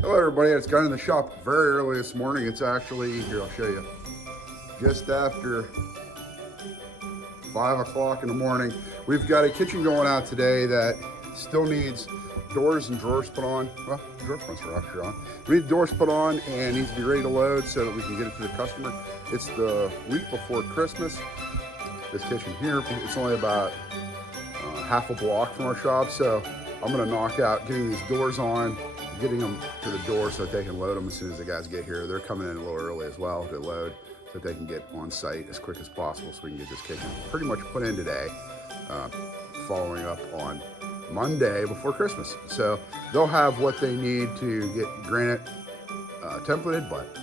Hello everybody, it's got in the shop very early this morning. It's actually, here I'll show you, just after 5 o'clock in the morning. We've got a kitchen going out today that still needs doors and drawers put on. Well, drawer fronts are actually on. We need doors put on and needs to be ready to load so that we can get it to the customer. It's the week before Christmas. This kitchen here, it's only about half a block from our shop, so I'm gonna knock out getting these doors on, getting them to the door so that they can load them as soon as the guys get here. They're coming in a little early as well to load so that they can get on site as quick as possible so we can get this kitchen pretty much put in today, following up on Monday before Christmas. So they'll have what they need to get granite templated, but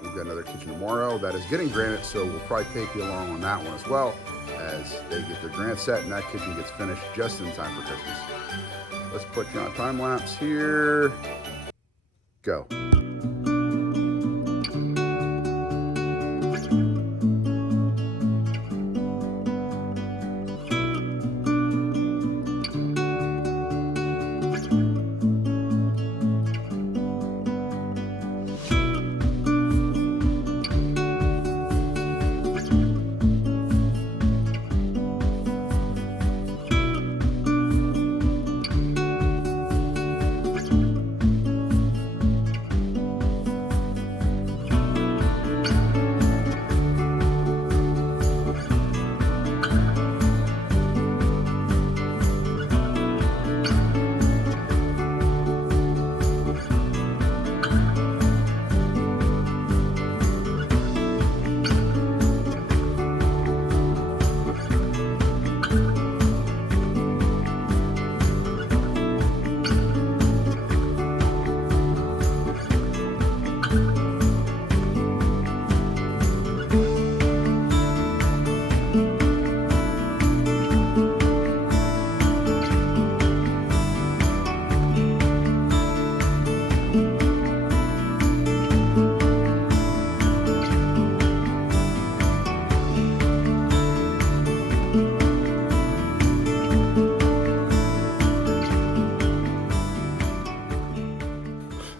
we've got another kitchen tomorrow that is getting granite, so we'll probably take you along on that one as well as they get their granite set and that kitchen gets finished just in time for Christmas. Let's put you on a time lapse here. Go.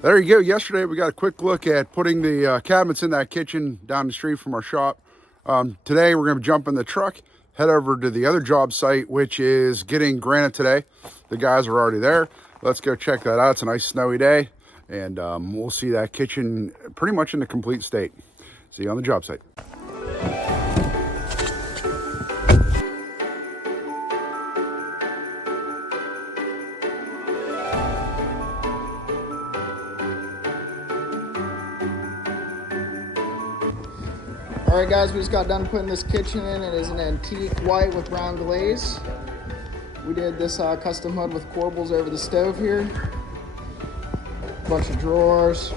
There you go. Yesterday we got a quick look at putting the cabinets in that kitchen down the street from our shop. Today we're going to jump in the truck, head over to the other job site, which is getting granite today. The guys are already there. Let's go check that out. It's a nice snowy day, and we'll see that kitchen pretty much in the complete state. See you on the job site. All right, guys, we just got done putting this kitchen in. It is an antique white with brown glaze. We did this custom hood with corbels over the stove here. Bunch of drawers,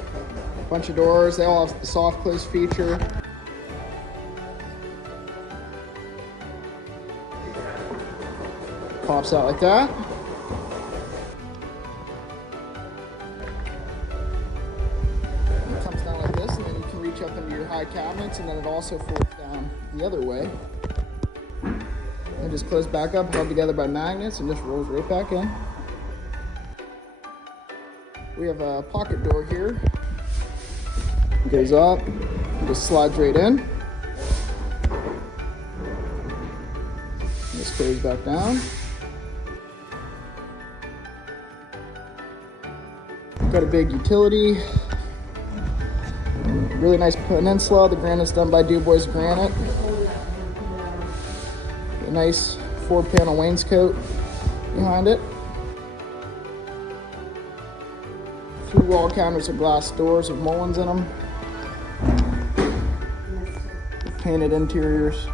bunch of doors. They all have the soft close feature. Pops out like that. Up into your high cabinets, and then it also folds down the other way and just close back up, held together by magnets, and just rolls right back in. We have a pocket door here. It goes up, just slides right in. Just goes back down. Got a big utility. Really nice peninsula. The granite's done by DuBois Granite. A nice 4-panel wainscot behind it. 2 wall counters of glass doors with mullions in them. Painted interiors.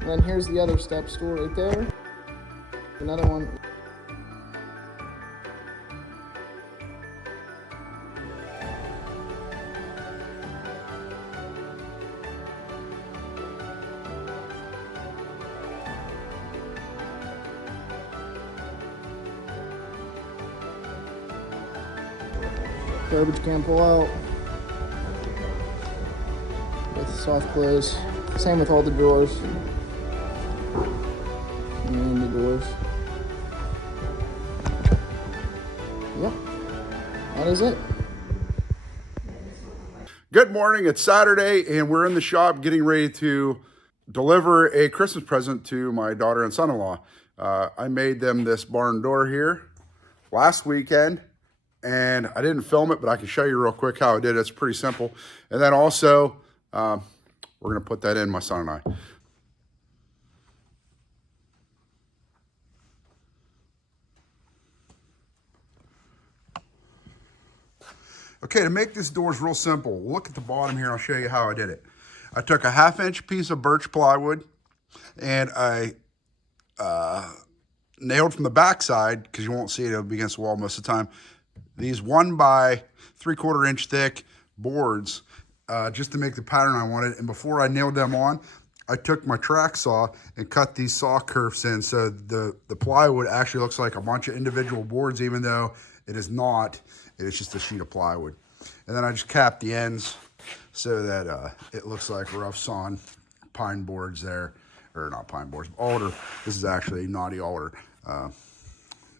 And then here's the other step stool right there. Another one. Garbage can pull out with soft close. Same with all the drawers and the doors. is it? Good morning. It's Saturday, and we're in the shop getting ready to deliver a Christmas present to my daughter and son-in-law. I made them this barn door here last weekend, and I didn't film it, but I can show you real quick how I did it. It's pretty simple. And then also, we're going to put that in, my son and I. Okay, to make this doors real simple, look at the bottom here. I'll show you how I did it. I took a 1/2-inch piece of birch plywood and I nailed from the back side, because you won't see it, it'll be against the wall most of the time, these 1 by 3/4 inch thick boards just to make the pattern I wanted. And before I nailed them on, I took my track saw and cut these saw curves in, so the plywood actually looks like a bunch of individual boards, even though it is not. It is just a sheet of plywood. And then I just capped the ends so that it looks like rough sawn pine boards there, or not pine boards, alder. This is actually knotty alder.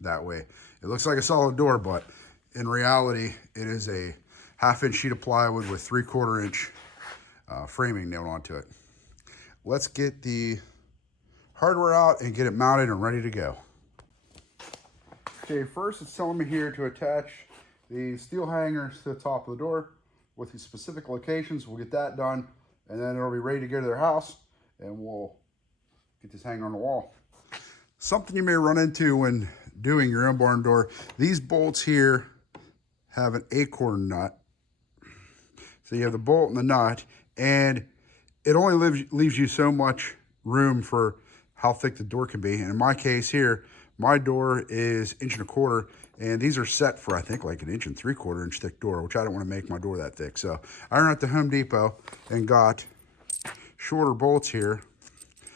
That way it looks like a solid door, but in reality it is a 1/2-inch sheet of plywood with 3/4 inch framing nailed onto it. Let's get the hardware out and get it mounted and ready to go. Okay, first it's telling me here to attach the steel hangers to the top of the door with the specific locations. We'll get that done, and then it'll be ready to go to their house, and we'll get this hanging on the wall. Something you may run into when doing your own barn door, these bolts here have an acorn nut. So you have the bolt and the nut, and it only leaves you so much room for how thick the door can be. And in my case here, my door is 1.25 inches, and these are set for, I think, like 1 3/4 inch thick door, which I don't want to make my door that thick. So I ran out to Home Depot and got shorter bolts here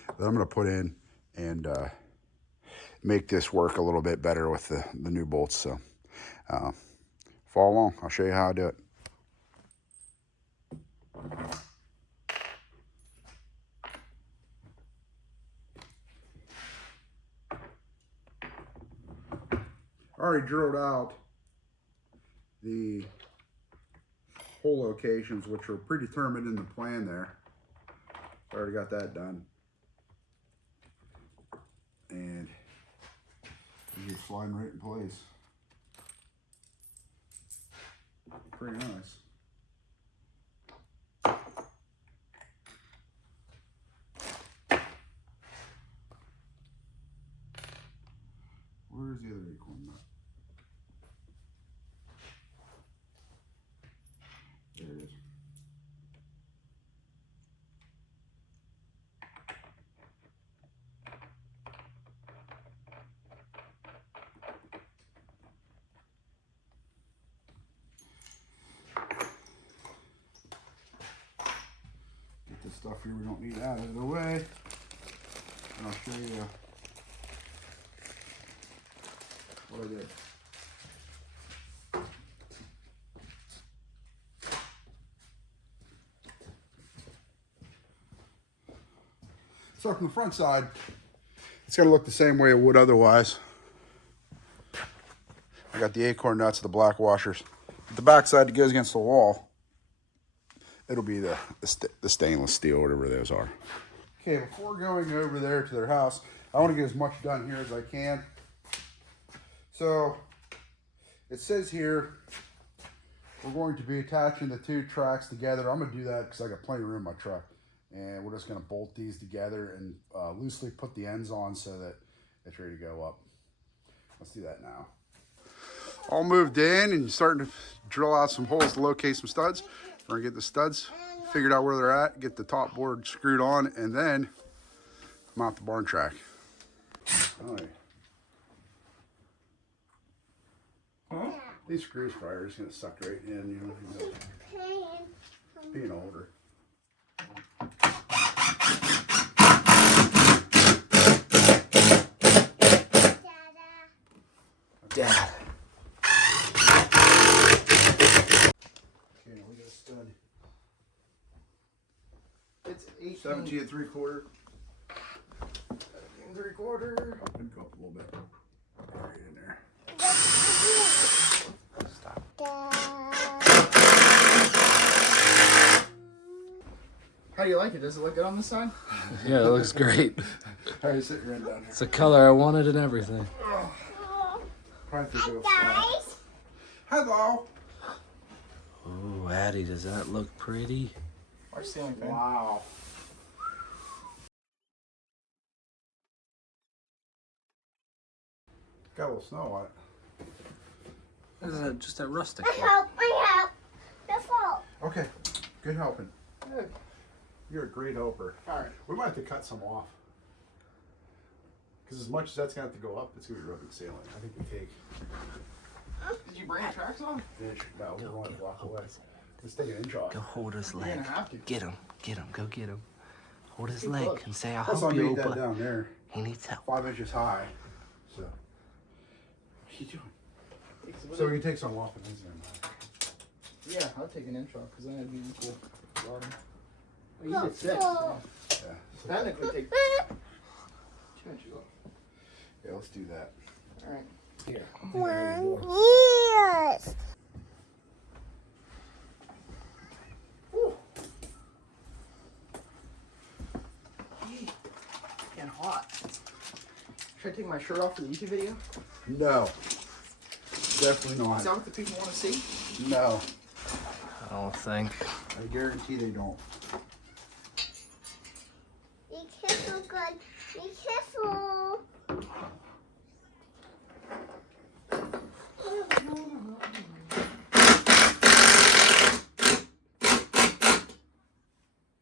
that I'm going to put in and make this work a little bit better with the new bolts. So follow along. I'll show you how I do it. I already drilled out the hole locations, which are predetermined in the plan there. I already got that done. And it's just sliding right in place. Pretty nice. Where's the other acorn nut? There it is. Get this stuff here we don't need out of the way, and I'll show you what I did. So from the front side, it's going to look the same way it would otherwise. I got the acorn nuts, the black washers. But the back side that goes against the wall, it'll be the stainless steel, whatever those are. Okay, before going over there to their house, I want to get as much done here as I can. So it says here we're going to be attaching the 2 tracks together. I'm going to do that because I got plenty of room in my truck. And we're just going to bolt these together and loosely put the ends on so that it's ready to go up. Let's do that now. All moved in and starting to drill out some holes to locate some studs. We're going to get the studs figured out where they're at, get the top board screwed on, and then mount the barn track. All right. Huh? These screws probably are just going to suck right in, you know, being older. Dad. Okay, we got a stud. It's 18. 17 3/4. 17 3/4. Up and go up a little bit. Right in there. Stop. How do you like it? Does it look good on this side? Yeah, it looks great. All right, sit right down here. It's the color I wanted and everything. Guys. Hello. Oh, Addie, does that look pretty? Our ceiling fan. Wow. Got a little snow on it. This is just a rustic I help. That's all. Okay, good helping. Good. You're a great helper. All right. We might have to cut some off. Because as much as that's going to have to go up, it's going to be rubbing ceiling. I think we take Did you bring the tracks on? an inch. No, we're going to block away. Let's take an inch off. Go hold his You're leg. gonna have to. Get him. Go get him. Hold his Too leg close. and say, I'll Plus, I help you, made that but down there he needs help. 5 inches high. So, what are you doing? So we can take some off and things in. Yeah, I'll take an inch off because then it'd be equal. Well, you did 6. Oh. Yeah. So, Technically, take 2 inches off. yeah, let's do that. All right. Here. 1 year. And hot. Should I take my shirt off for the YouTube video? No. Definitely Is not. that what the people want to see? No. I don't think. I guarantee they don't. Be careful, good. Be careful.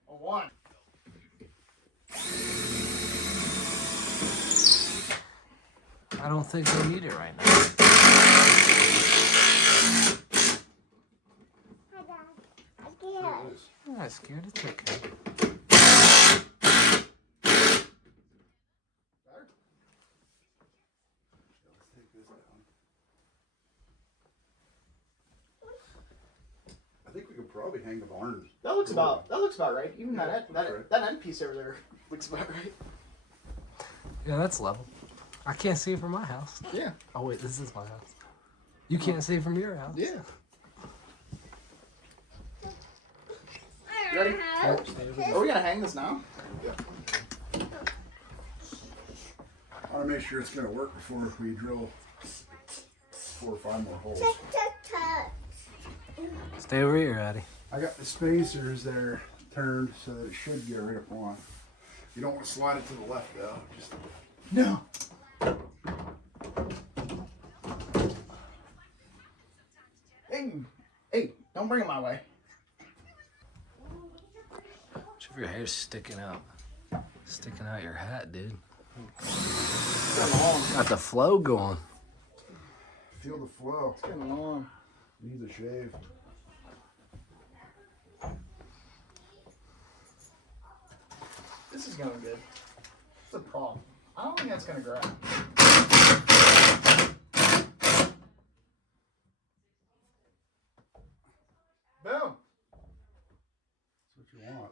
A 1. I don't think they need it right now. Hi, Dad. Again. I'm not scared. It's okay. I think we could probably hang the barn. That looks about right. Even Yeah, that that's right. that end piece over there looks about right. Yeah, that's level. I can't see it from my house. Yeah. Oh, wait, this is my house. You can't see it from your house. Yeah. Ready? Oh, stay over there. Are we gonna hang this now? I want to make sure it's going to work before we drill 4 or 5 more holes. Tut, tut, tut. Stay over here, Addie. I got the spacers there turned so that it should get right up on. You don't want to slide it to the left though. Just No. Hey, don't bring it my way. If your hair's sticking out your hat, dude. It's getting long. Got the flow going. feel the flow. It's getting long. Needs a shave. This is going good. It's a problem. I don't think that's gonna grab. Boom. That's what you want.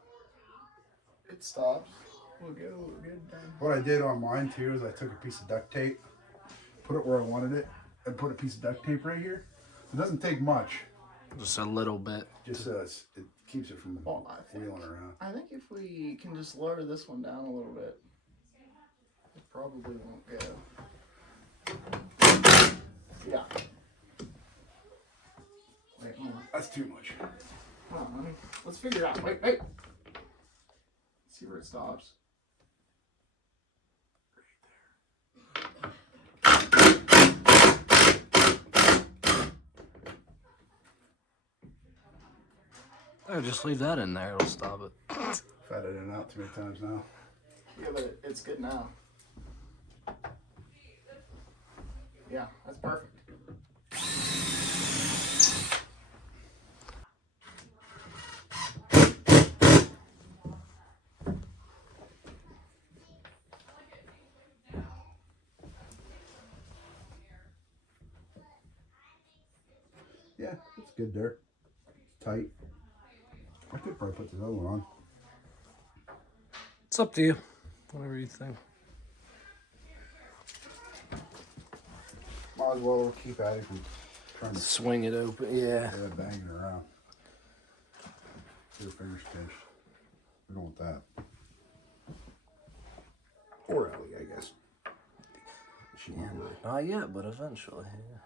It stops. We'll go good then. What I did on mine too is I took a piece of duct tape, put it where I wanted it, and put a piece of duct tape right here. It doesn't take much. Just a little bit. Just it keeps it from Well, I think- wheeling around. I think if we can just lower this one down a little bit, it probably won't go. Yeah. Wait, hold on. That's too much. Hold on, let's figure it out. Wait. See where it stops. Oh, just leave that in there. It'll stop it. I've had it in and out too many times now. Yeah, but it's good now. Yeah, that's perfect. Yeah, it's good there. Tight. I could probably put this other one on. It's up to you. Whatever you think. Might as well keep at it from trying to Swing it open. Yeah. bang it around. Get your fingers pinched. We're going with that. Or Ellie, I guess. She won't really. Not yet, but eventually. Yeah.